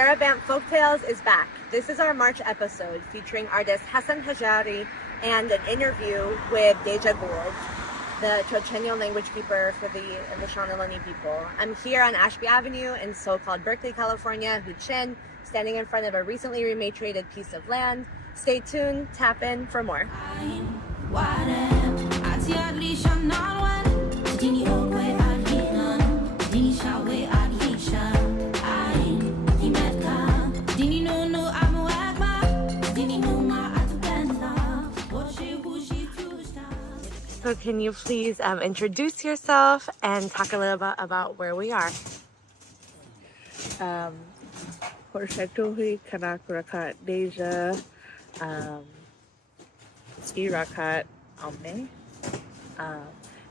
Arabamp Folktales is back. This is our March episode featuring artist Hasan Hujairi and an interview with Deja Gould, the Chochenyo language keeper for the Shonaloni people. I'm here on Ashby Avenue in so-called Berkeley, California, Huichin, standing in front of a recently rematriated piece of land. Stay tuned, tap in for more. So can you please introduce yourself and talk a little bit about where we are? Horshetuhi Kanak Rakat Deja Ski Rakat Omne.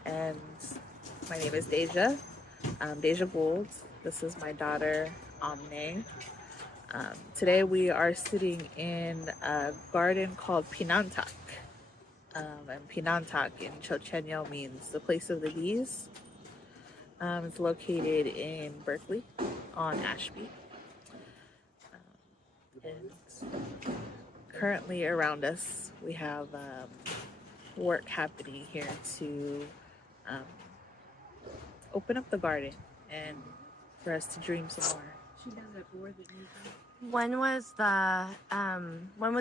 And my name is Deja. Deja Gould. This is my daughter Omne. Today we are sitting in a garden called Pinantak. And Pinantak in Chochenyo means the place of the bees. It's located in Berkeley on Ashby. And currently around us we have work happening here to open up the garden and for us to dream some more. She has that board that you can... When was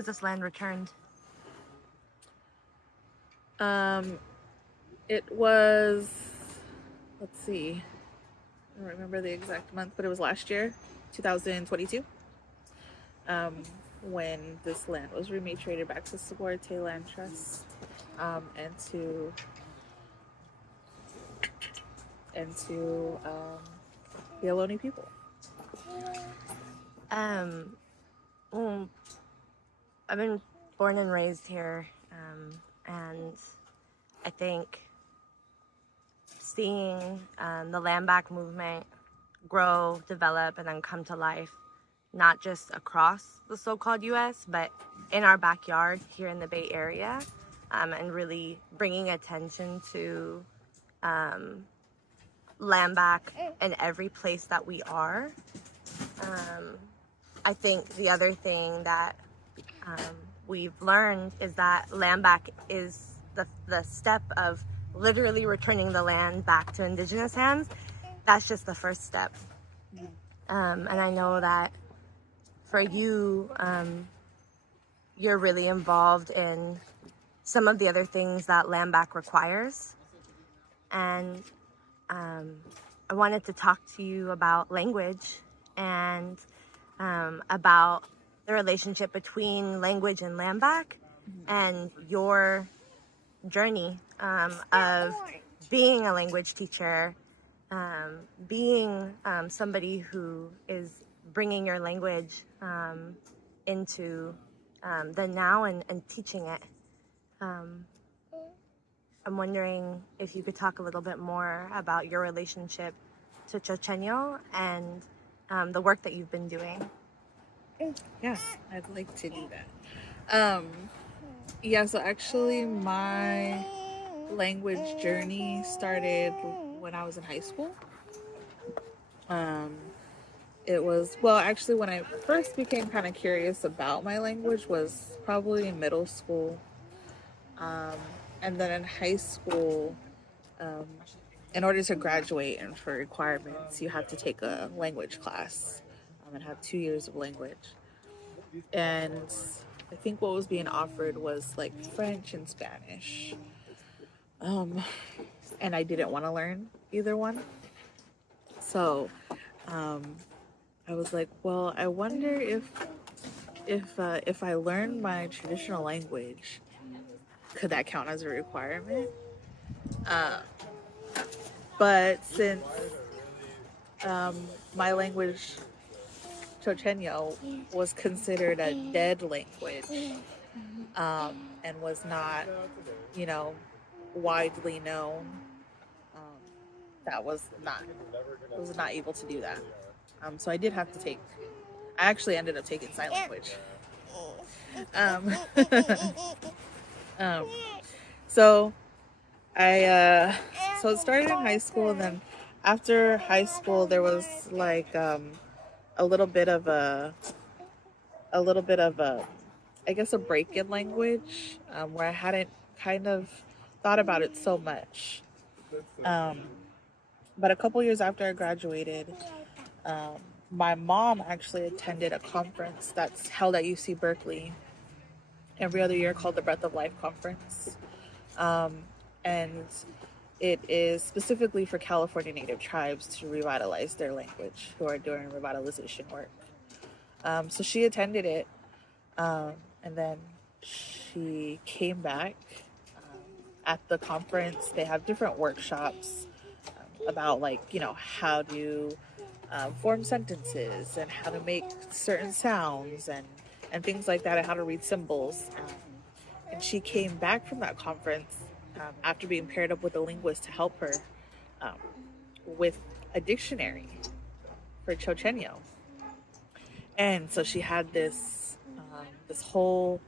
this land returned? It was, let's see, I don't remember the exact month, but it was last year, 2022, when this land was rematriated back to Sogorea Land Trust, and to the Ohlone people. I've been born and raised here, and I think seeing the land back movement grow, develop, and then come to life, not just across the so-called U.S., but in our backyard here in the Bay Area, and really bringing attention to land back in every place that we are. I think the other thing that we've learned is that land back is the step of literally returning the land back to indigenous hands. That's just the first step. And I know that for you, you're really involved in some of the other things that land back requires. And I wanted to talk to you about language and about the relationship between language and land back, and your journey of being a language teacher, being somebody who is bringing your language into the now and teaching it. I'm wondering if you could talk a little bit more about your relationship to Chochenyo and the work that you've been doing. Yeah, I'd like to do that. Yeah, so actually my language journey started when I was in high school. It was, well, actually when I first became kind of curious about my language was probably in middle school. And then in high school, in order to graduate and for requirements, you had to take a language class and have 2 years of language. And I think what was being offered was like French and Spanish. And I didn't want to learn either one. So I was like, well, I wonder if I learn my traditional language, could that count as a requirement? But since my language, Chochenyo, was considered a dead language, and was not, widely known, I was not able to do that. So I did have to take, I actually ended up taking sign language. So it started in high school, and then after high school there was like a a little bit of a I guess a break in language, where I hadn't kind of thought about it so much. Um, but a couple years after I graduated, um, my mom actually attended a conference that's held at UC Berkeley every other year called the Breath of Life Conference. Um, and it is specifically for California Native tribes to revitalize their language who are doing revitalization work. So she attended it, and then she came back at the conference. They have different workshops about, like, how to form sentences and how to make certain sounds and things like that, and how to read symbols. And she came back from that conference after being paired up with a linguist to help her um, with a dictionary for Chochenyo. And so she had this whole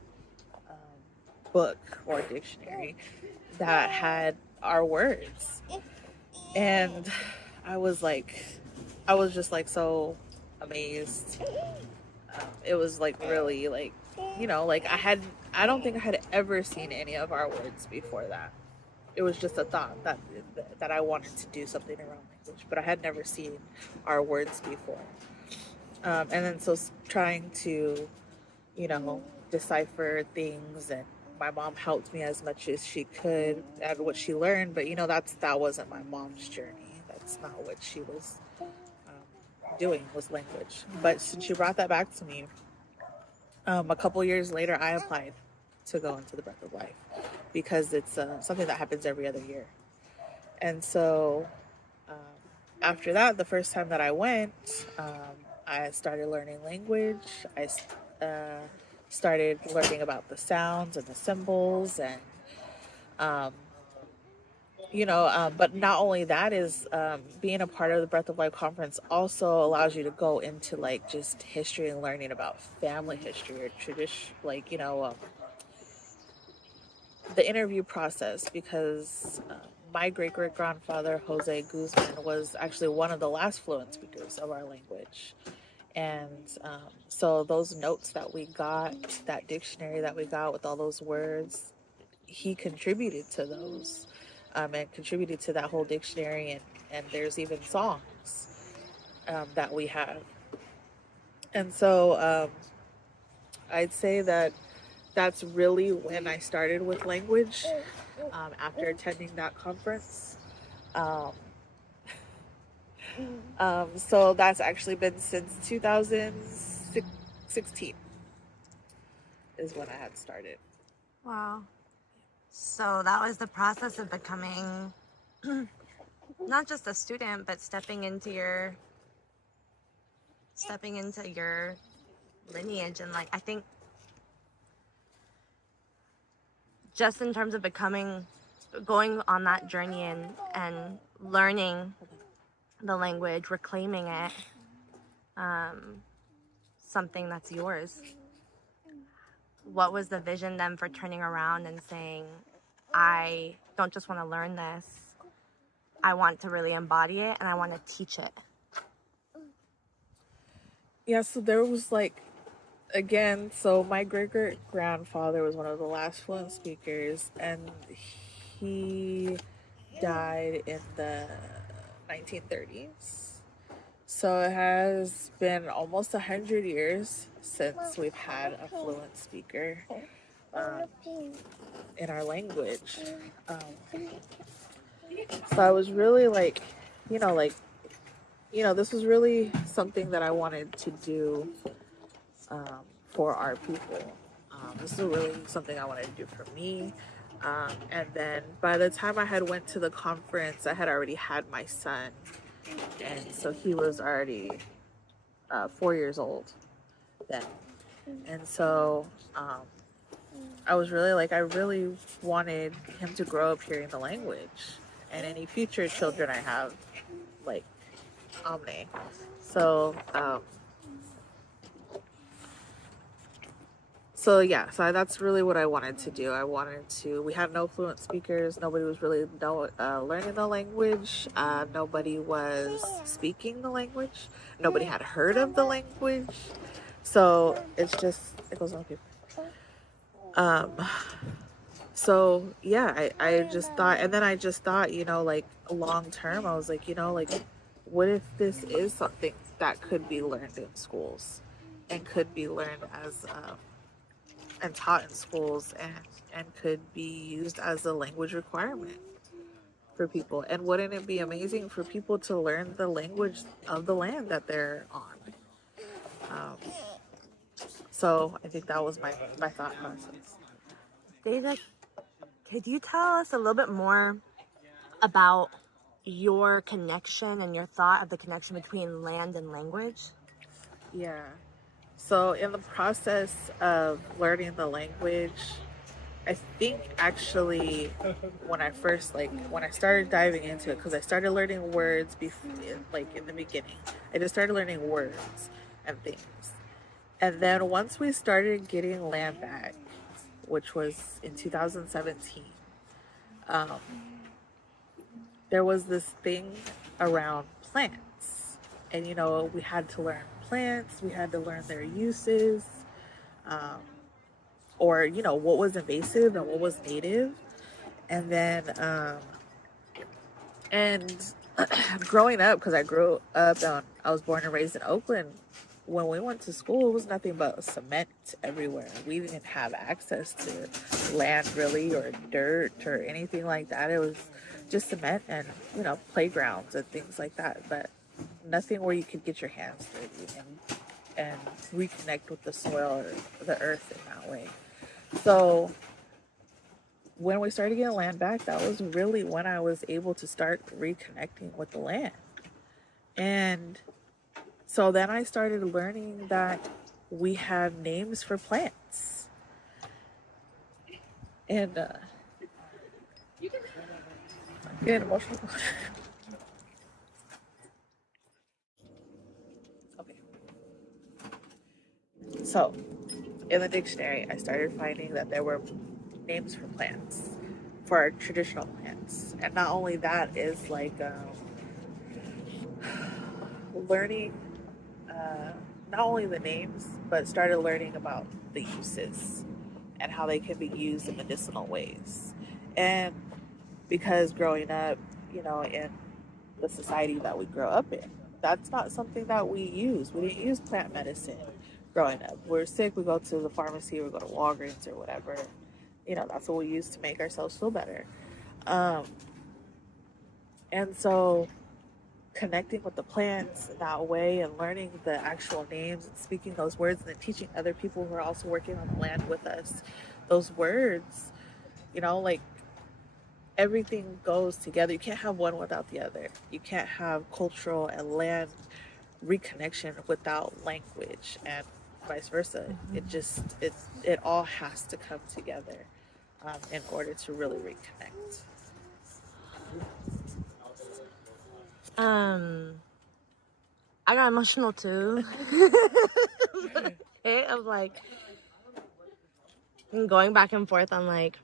book or dictionary that had our words. And I was just like so amazed. It was like really like, like I don't think I had ever seen any of our words before that. It was just a thought that I wanted to do something around language, but I had never seen our words before. And then so trying to, decipher things, and my mom helped me as much as she could at what she learned, but that wasn't my mom's journey. That's not what she was doing, was language. But since she brought that back to me, a couple years later, I applied to go into the Breath of Life because it's something that happens every other year. And so after that, the first time that I went, I started learning language. I started learning about the sounds and the symbols, and but not only that is being a part of the Breath of Life conference also allows you to go into like just history and learning about family history or tradition, like the interview process, because my great-great-grandfather Jose Guzman was actually one of the last fluent speakers of our language. And so those notes that we got, that dictionary that we got with all those words, he contributed to those, and contributed to that whole dictionary. And there's even songs that we have. And so I'd say that that's really when I started with language, after attending that conference. So that's actually been since 2016 is when I had started. Wow. So that was the process of becoming not just a student, but stepping into your lineage. And like, I think just in terms of going on that journey and learning the language, reclaiming it, something that's yours. What was the vision then for turning around and saying, I don't just want to learn this, I want to really embody it and I want to teach it? Yeah, so there was again, so my great-great-grandfather was one of the last fluent speakers, and he died in the 1930s. So it has been almost 100 years since we've had a fluent speaker in our language. So I was really this was really something that I wanted to do for our people. This is really something I wanted to do for me. And then by the time I had went to the conference, I had already had my son. And so he was already 4 years old then. And so I was really I really wanted him to grow up hearing the language. And any future children I have, Omne. So that's really what I wanted to do. We had no fluent speakers. Nobody was really learning the language. Nobody was speaking the language. Nobody had heard of the language. So it goes on paper. So yeah, I just thought, and then I just thought, like long term, I was like, like what if this is something that could be learned in schools and could be learned as and taught in schools and could be used as a language requirement for people. And wouldn't it be amazing for people to learn the language of the land that they're on? So I think that was my thought process. Deja, could you tell us a little bit more about your connection and your thought of the connection between land and language? Yeah. So in the process of learning the language, I think actually when I started diving into it, because I started learning words in the beginning, I just started learning words and things. And then once we started getting land back, which was in 2017, there was this thing around plants. And, we had to learn plants, we had to learn their uses, or, what was invasive and what was native. And then, and growing up, because I grew up, I was born and raised in Oakland. When we went to school, it was nothing but cement everywhere. We didn't have access to land really, or dirt or anything like that. It was just cement and, playgrounds and things like that. But nothing where you could get your hands dirty and reconnect with the soil or the earth in that way. So when we started getting land back, that was really when I was able to start reconnecting with the land. And so then I started learning that we have names for plants. And I'm getting emotional. Okay. So in the dictionary, I started finding that there were names for plants, for our traditional plants. And not only that is like learning not only the names, but started learning about the uses and how they can be used in medicinal ways. And because growing up, in the society that we grow up in, that's not something that we use. We didn't use plant medicine growing up. We're sick, we go to the pharmacy, we go to Walgreens or whatever. That's what we use to make ourselves feel better. And so connecting with the plants that way and learning the actual names and speaking those words and then teaching other people who are also working on the land with us those words, like everything goes together. You can't have one without the other. You can't have cultural and land reconnection without language, and vice versa. It all has to come together in order to really reconnect. I got emotional too. Of like going back and forth on like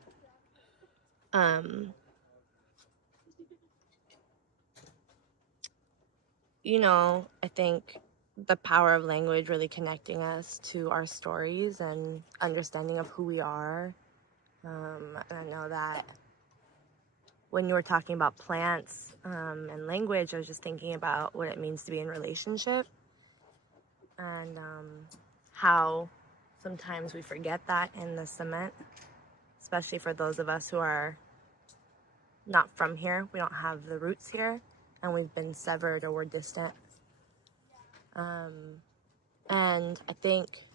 I think the power of language really connecting us to our stories and understanding of who we are. And I know that when you were talking about plants and language, I was just thinking about what it means to be in relationship and how sometimes we forget that in the cement, especially for those of us who are not from here. We don't have the roots here and we've been severed or we're distant. And I think,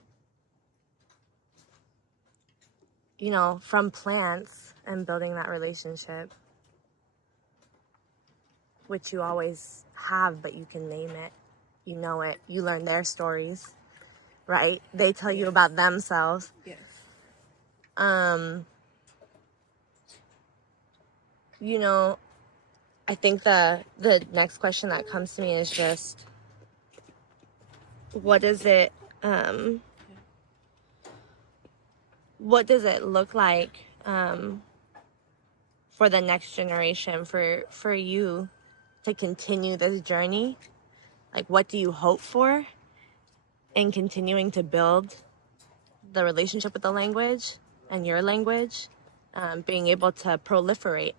from plants and building that relationship, which you always have, but you can name it, you know it, you learn their stories, right? They tell you about themselves. Yes. I think the next question that comes to me is just, what is it, what does it look like for the next generation, for you to continue this journey? Like, what do you hope for in continuing to build the relationship with the language and your language, being able to proliferate,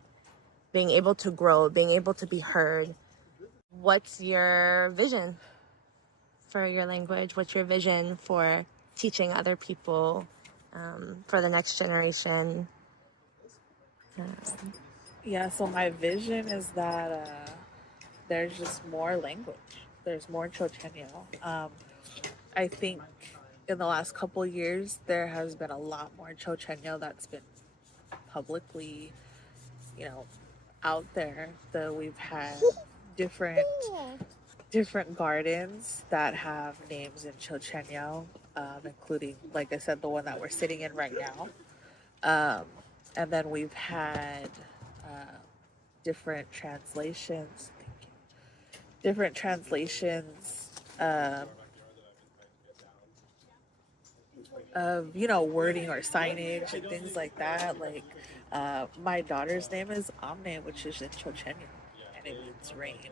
being able to grow, being able to be heard? What's your vision for your language? What's your vision for teaching other people, for the next generation? Yeah, so my vision is that there's just more language. There's more Chochenyo. I think in the last couple years, there has been a lot more Chochenyo that's been publicly, out there. That we've had different gardens that have names in Chochenyo, including, like I said, the one that we're sitting in right now. And then we've had different translations, of wording or signage and things like that. Like my daughter's name is Amne, which is in Chochenyo, and it means rain.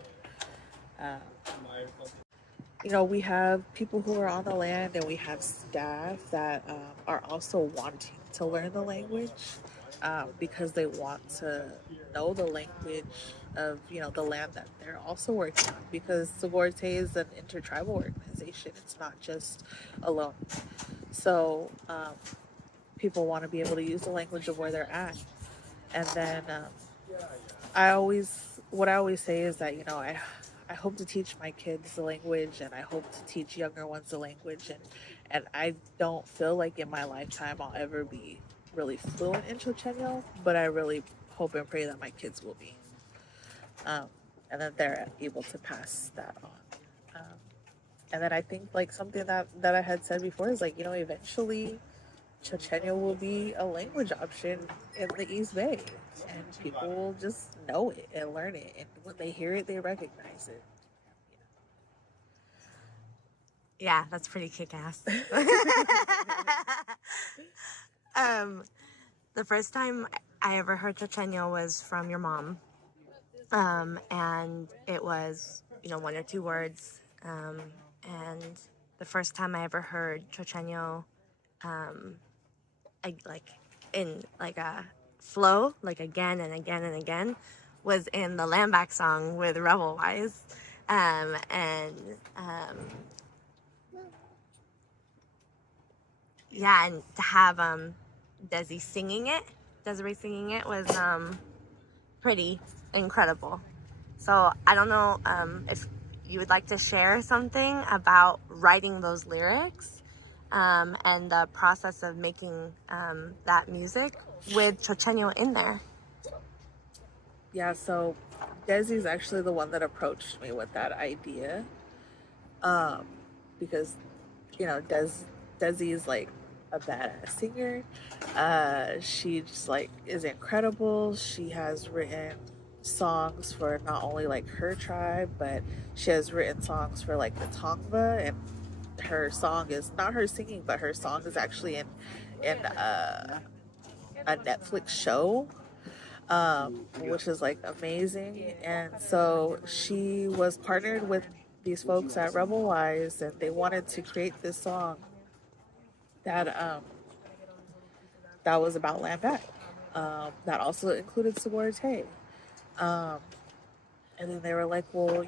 We have people who are on the land, and we have staff that are also wanting to learn the language because they want to know the language of the land that they're also working on. Because Sogorea is an intertribal organization; it's not just alone. So people want to be able to use the language of where they're at, and then what I always say is that I hope to teach my kids the language, and I hope to teach younger ones the language, and I don't feel like in my lifetime I'll ever be really fluent in Chochenyo, but I really hope and pray that my kids will be, and that they're able to pass that on. And then I think like something that I had said before is like, eventually Chochenyo will be a language option in the East Bay, and people will just know it and learn it, and when they hear it, they recognize it. Yeah, that's pretty kick-ass. The first time I ever heard Chochenyo was from your mom, and it was one or two words, and the first time I ever heard Chochenyo, in like a flow, like again and again and again, was in the Landback song with Rebel Wise, yeah, and to have Desiree singing it was pretty incredible. So I don't know if you would like to share something about writing those lyrics, and the process of making that music with Chochenyo in there. Yeah, so Desi's actually the one that approached me with that idea, because Desi is like a badass singer. She just like is incredible. She has written songs for not only like her tribe, but she has written songs for like the Tongva, and her song is not her singing, but her song is actually in a Netflix show, which is like amazing. And so she was partnered with these folks at Rebel Wise, and they wanted to create this song that was about Landback, that also included Sogorea. And then they were like, well,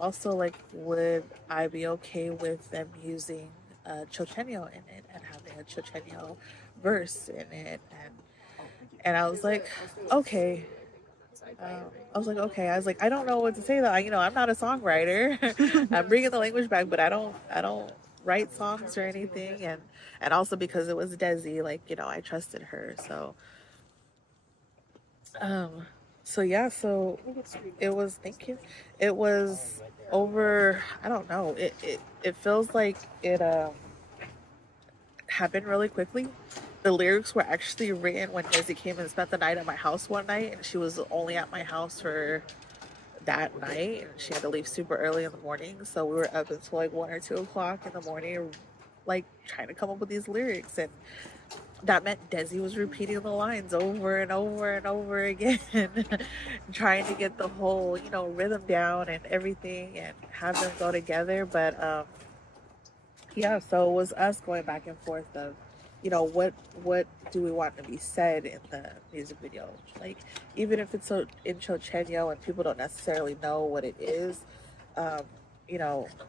also like, would I be okay with them using Chochenyo in it and having a Chochenyo verse in it? And I was like, okay. I don't know what to say though. I'm not a songwriter. I'm bringing the language back, but I don't write songs or anything. And also because it was Desi, like, I trusted her. So so it was, thank you. It was over, I don't know. It feels like it happened really quickly. The lyrics were actually written when Desi came and spent the night at my house one night, and she was only at my house for that night, and she had to leave super early in the morning. So we were up until like 1 or 2 o'clock in the morning, like trying to come up with these lyrics. And that meant Desi was repeating the lines over and over and over again, trying to get the whole, rhythm down and everything and have them go together. But yeah, so it was us going back and forth of, what do we want to be said in the music video? Like, even if it's in Chochenyo and people don't necessarily know what it is, um,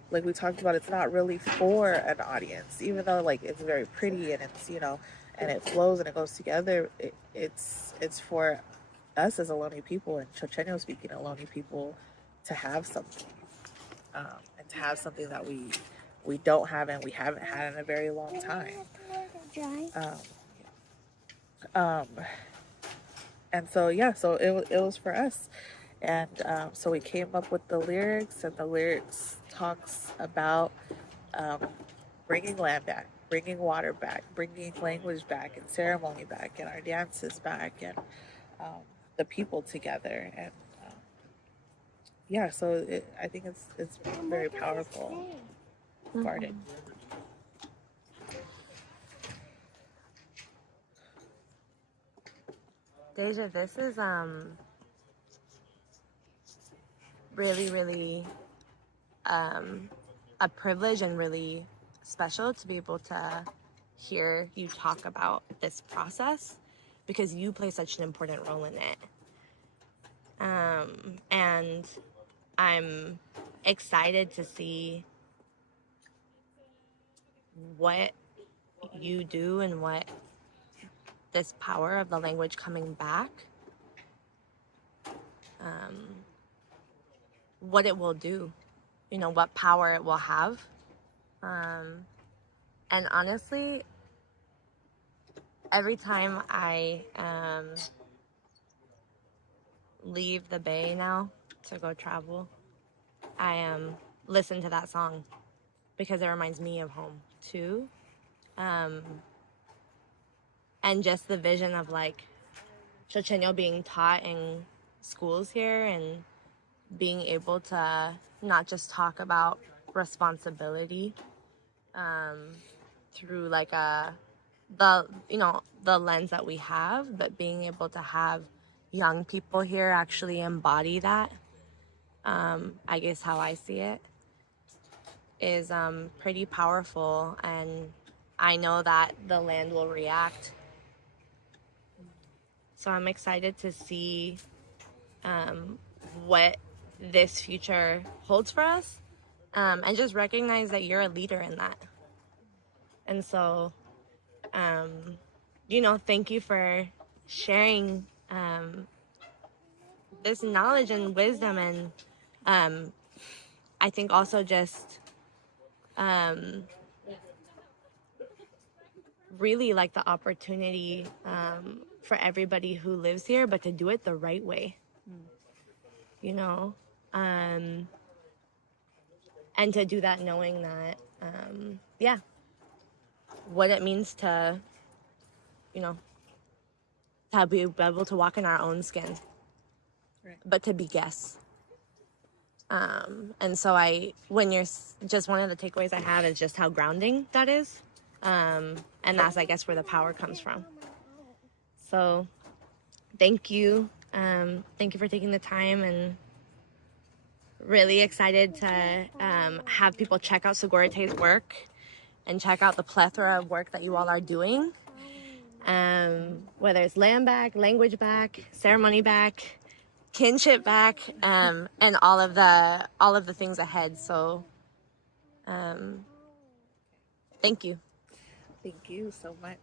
like we talked about, it's not really for an audience, even though like it's very pretty and it's, and it flows and it goes together. It's for us as Ohlone people and Chochenyo speaking Ohlone people to have something, and to have something that we don't have and we haven't had in a very long time. And so yeah, so it was for us, and so we came up with the lyrics, and the lyrics talks about bringing land back, bringing water back, bringing language back, and ceremony back, and our dances back, and the people together, and yeah, so I think it's very powerful garden. Deja, this is really, really a privilege and really special to be able to hear you talk about this process, because you play such an important role in it. And I'm excited to see what you do and what this power of the language coming back, what it will do, what power it will have. And honestly, every time I leave the Bay now to go travel, I listen to that song because it reminds me of home too. And just the vision of like Chochenyo being taught in schools here and being able to not just talk about responsibility through like the lens that we have, but being able to have young people here actually embody that, I guess how I see it, is pretty powerful, and I know that the land will react. So I'm excited to see what this future holds for us, and just recognize that you're a leader in that. And so, thank you for sharing this knowledge and wisdom, and I think also just really like the opportunity for everybody who lives here, but to do it the right way, and to do that knowing that, what it means to, to be able to walk in our own skin, Right. but to be guests. And so when you're just, one of the takeaways I have is just how grounding that is. And that's, I guess, where the power comes from. So thank you. Thank you for taking the time, and really excited to have people check out Sogorea's work and check out the plethora of work that you all are doing. Whether it's land back, language back, ceremony back, kinship back, and all of the things ahead. So thank you. Thank you so much.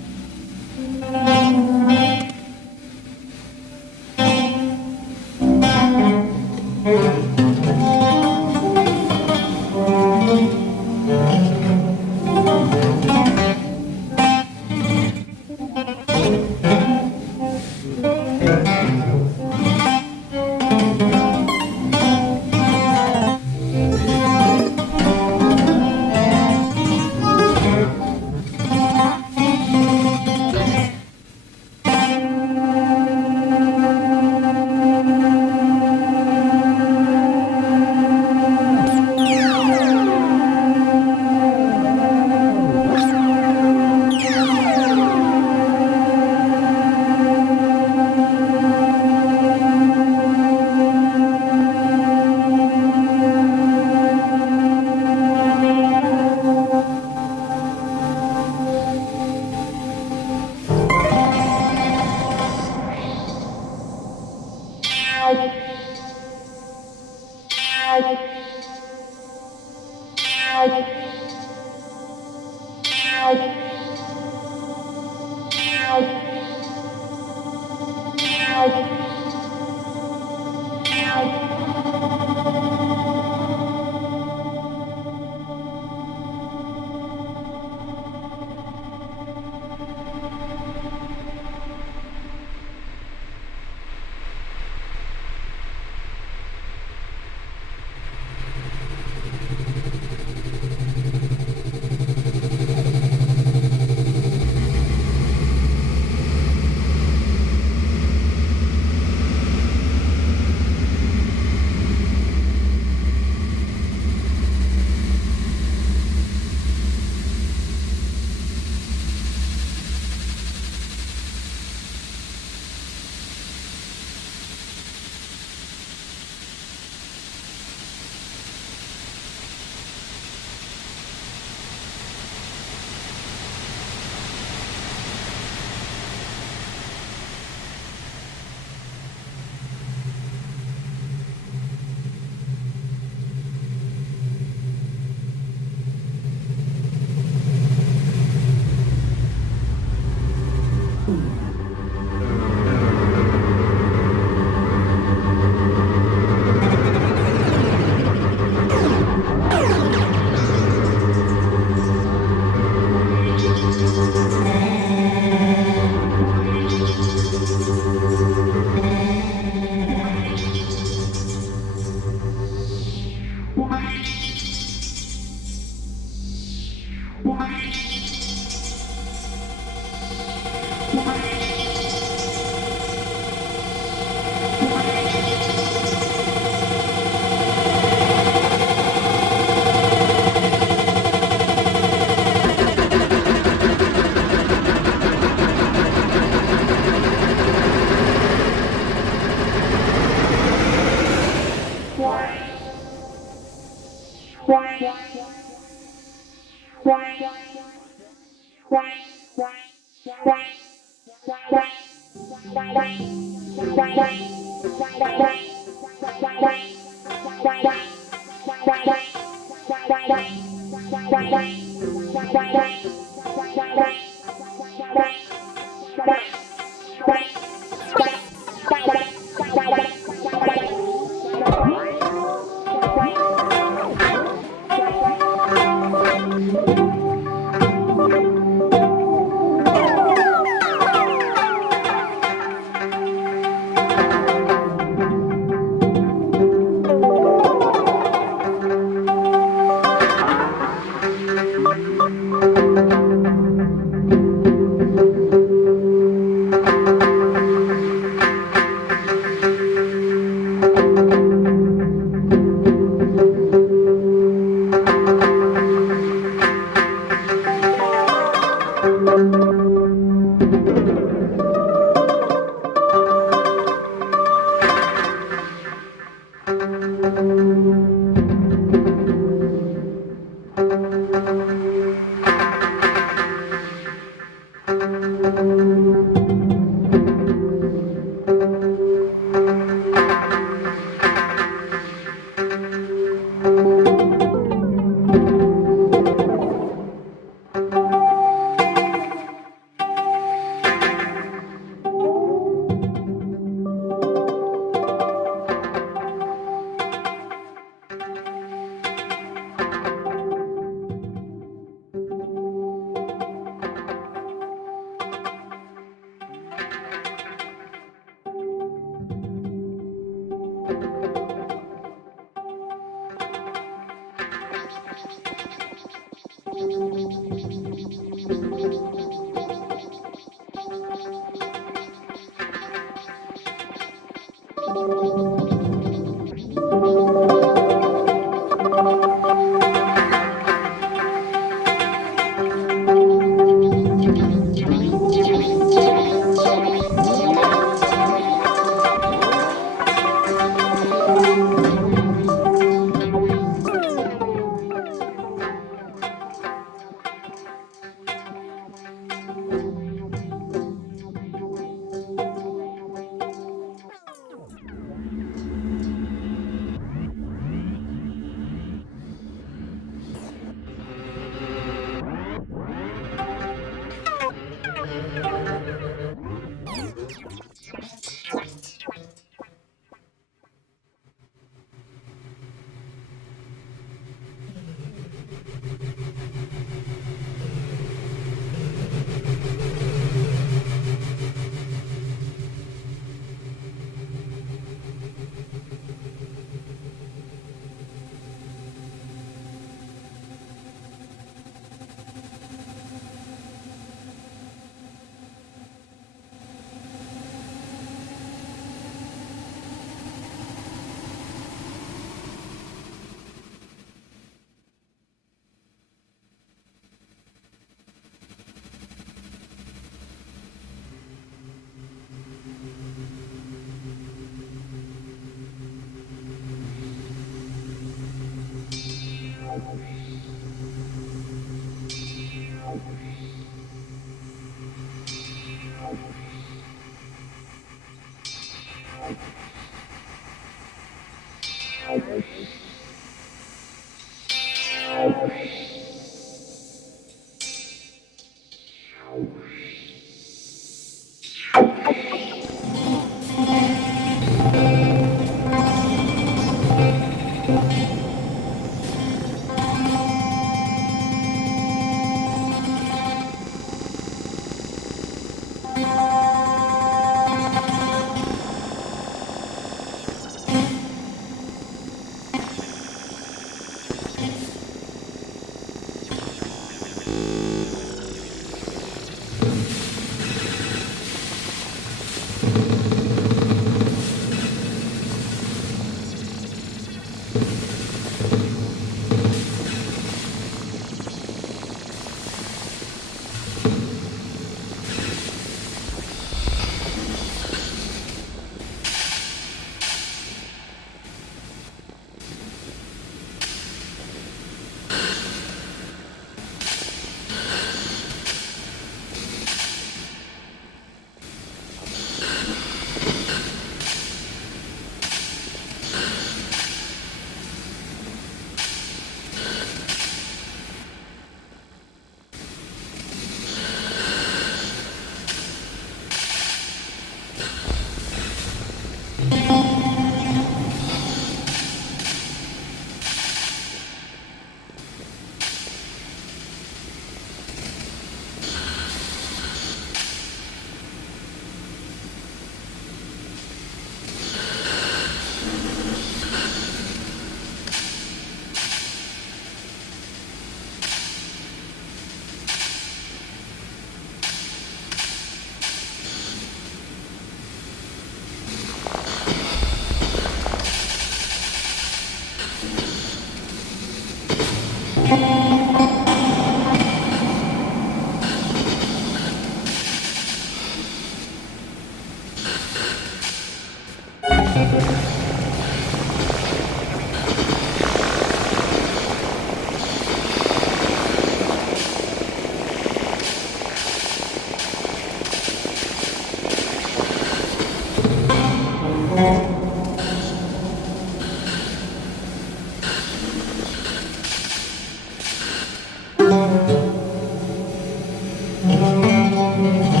Bye.